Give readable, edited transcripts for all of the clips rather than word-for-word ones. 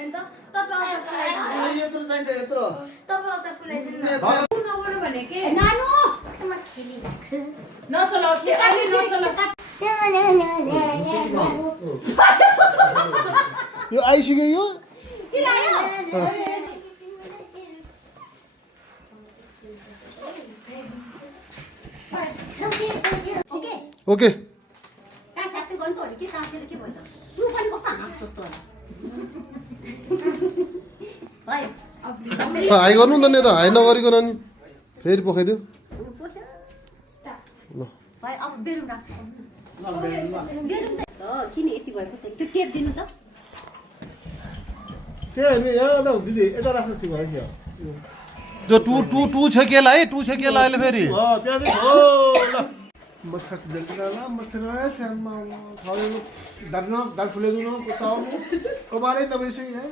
अन्त तपाईँ यत्रो चाहिन्छ यत्रो तपाईँ फुलाइदिनु न नगर्नु भने के नानु म खेलिरहेको नचलाऊ के अहिले नचलाऊ यो आइसक्यो यो किन आयो ओके का शास्ति गर्नु पर्यो के साथीहरु के भयो त तु पनि कस्तो हाँस जस्तो भाइ हाई गर्नु न नि त हाई नगरिकन नि फेरि पोखाइदियो भाइ अब बेलुन राख्छ बेलुन त किन यति भएको छ त्यो टेप दिनु त त्यही यहाँ त दिदी यता राख्नु थियो है त्यो टु छ केलाई टु छ केलाई अहिले फेरि त्यहाँ चाहिँ हो ल मस्कट देख्नुला मस्कट फ्यानमा थोरै दाग फुलेदुन कुचाउनु कबाले तपाईँ चाहिँ है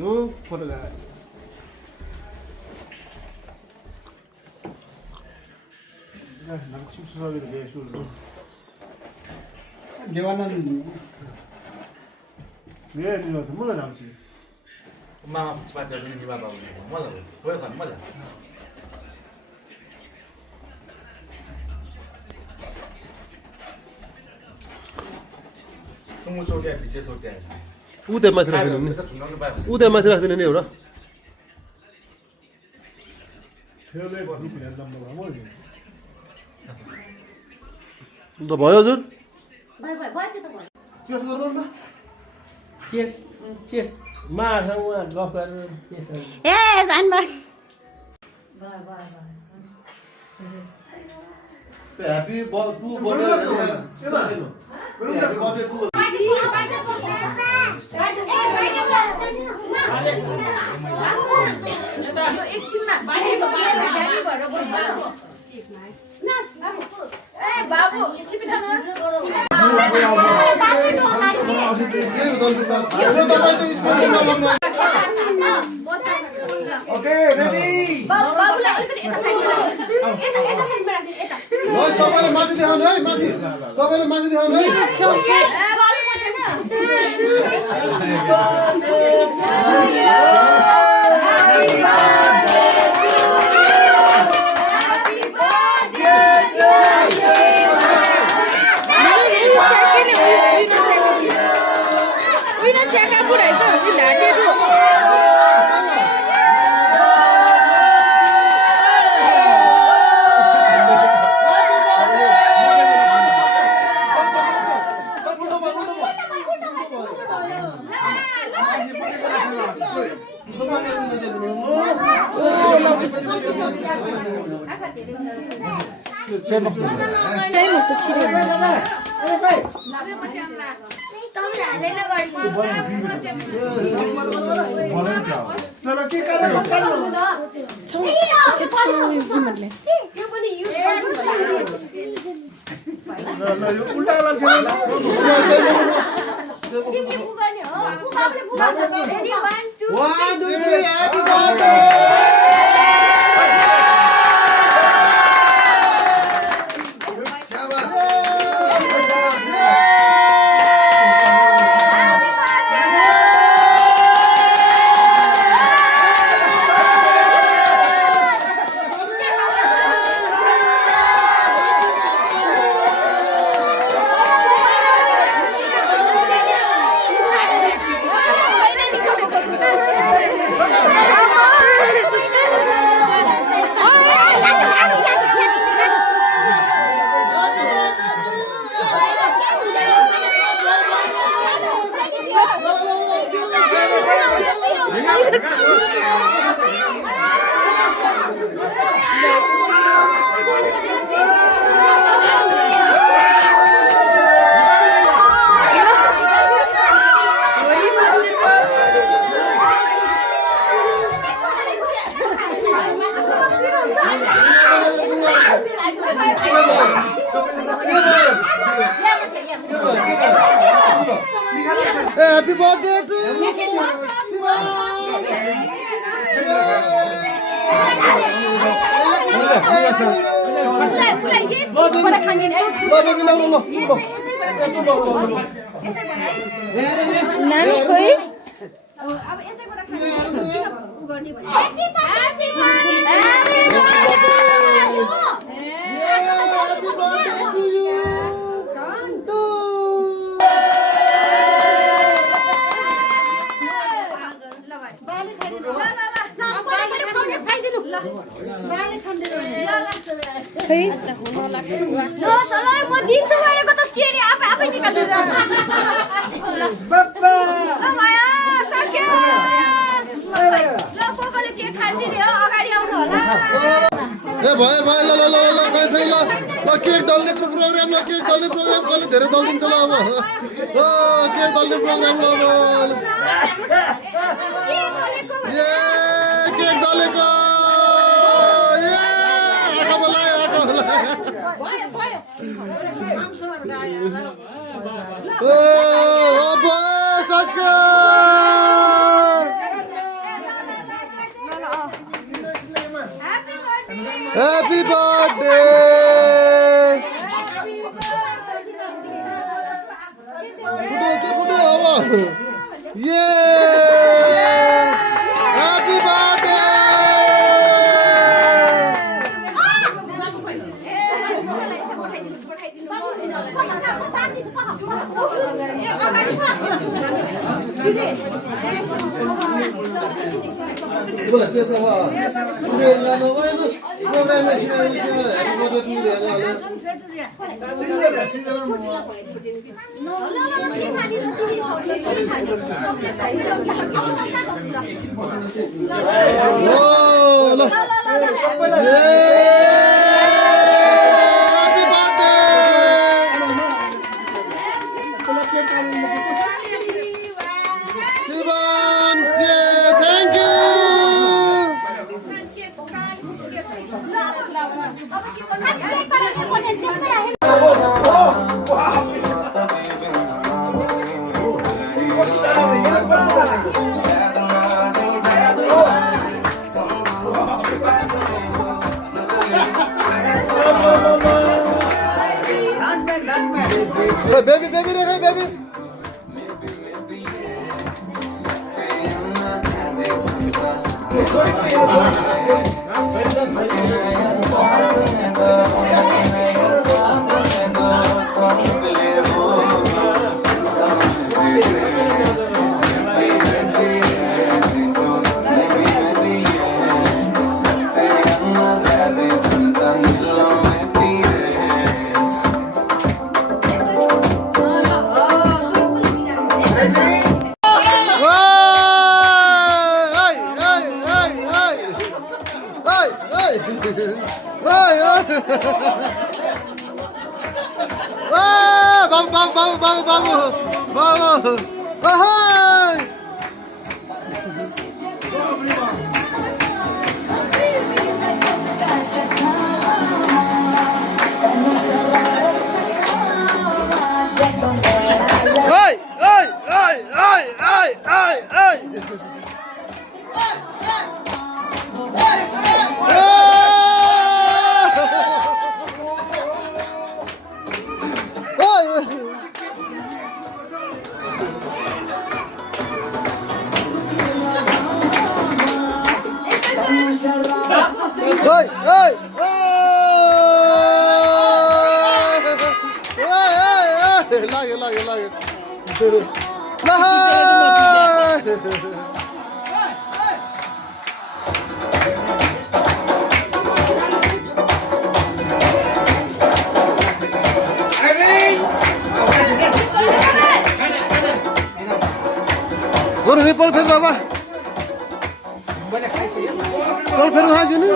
यो फोटो गा नक्छु सुसाले दे सुरु देवाना नि नि त मलाई नाम चाहिँ मामा पात्र नि बाबा मजा हो खान मजा सुमु छोड्या भिचे छोड्या ऊ त्यहाँ माथि राखिदिनु नि ऊ त्यहाँ माथि राखिदिनु नि एउटा फेरि गर्नु पर्यो नम्बर त भयो हजुर भाइ भाइ भयो त्यो त भयो चेस गर्नु न चेस मासँग गफ गरेर चेस ए जान भाइ भाइ भाइ ह्यापी टु बर्थडे यो एकछिनमा ड्याडी भएर बस्छ ए बाबु छिपिठान ओके रेडी बाबुलाई अलिकति यता साइडमा यता साइडमा राख्नु यता सबैले माथि देखाउनु है माथि सबैले माथि देखाउनु है Happy birthday to you. नानी खोइ अब यसैबाट खाने किन उ गर्ने भने म दिन्छु भनेको त चेरी आफै निकाल्नु ल भयो सक्यो ल कोकोले के खान्दिने हो अगाडि आउनु होला ए भयो भयो ल ल ल ल गए फेरि ल केक दल्ने प्रोग्राममा केक दल्ने प्रोग्राम कसले धेरै दलिदिन्छ ल अब केक दल्ने प्रोग्राम ल अब ए केक दलेको ए आका बोलाए आका बोलाए ओ अब सक्यो Happy birthday! Yeah! Happy birthday! Boleh, biasa wah. Sudah nggak nawa itu program yang sudah itu aku buat dulu ya lah. Oh, lah. Happy birthday! Sivan, thank you. Hey, baby, hey, baby. Babu. Ahai. Guru ni pol phir apa? Pol phir ha juni.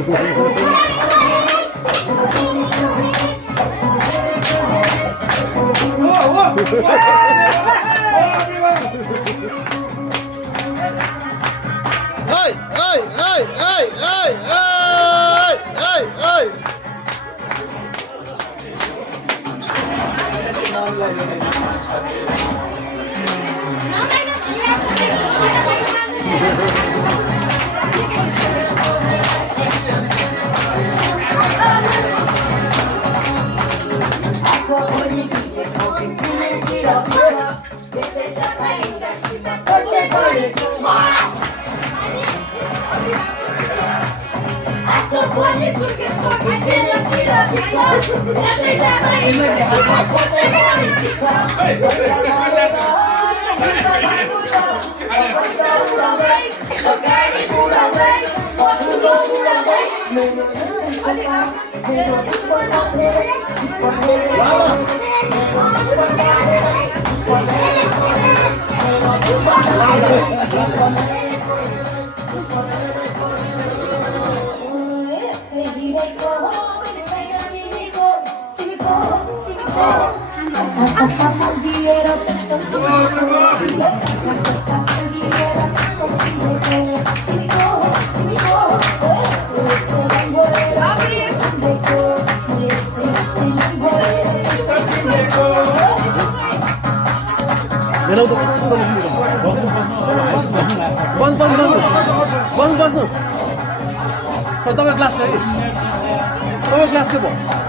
Hey, hey, hey, hey, hey, hey, hey, hey. बस्नु तपाईँ क्लास तपाईँ क्लास के भयो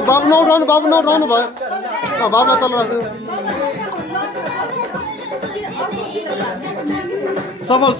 बाबु नउठाउनु भयो बाबुलाई तल राख्नु सबल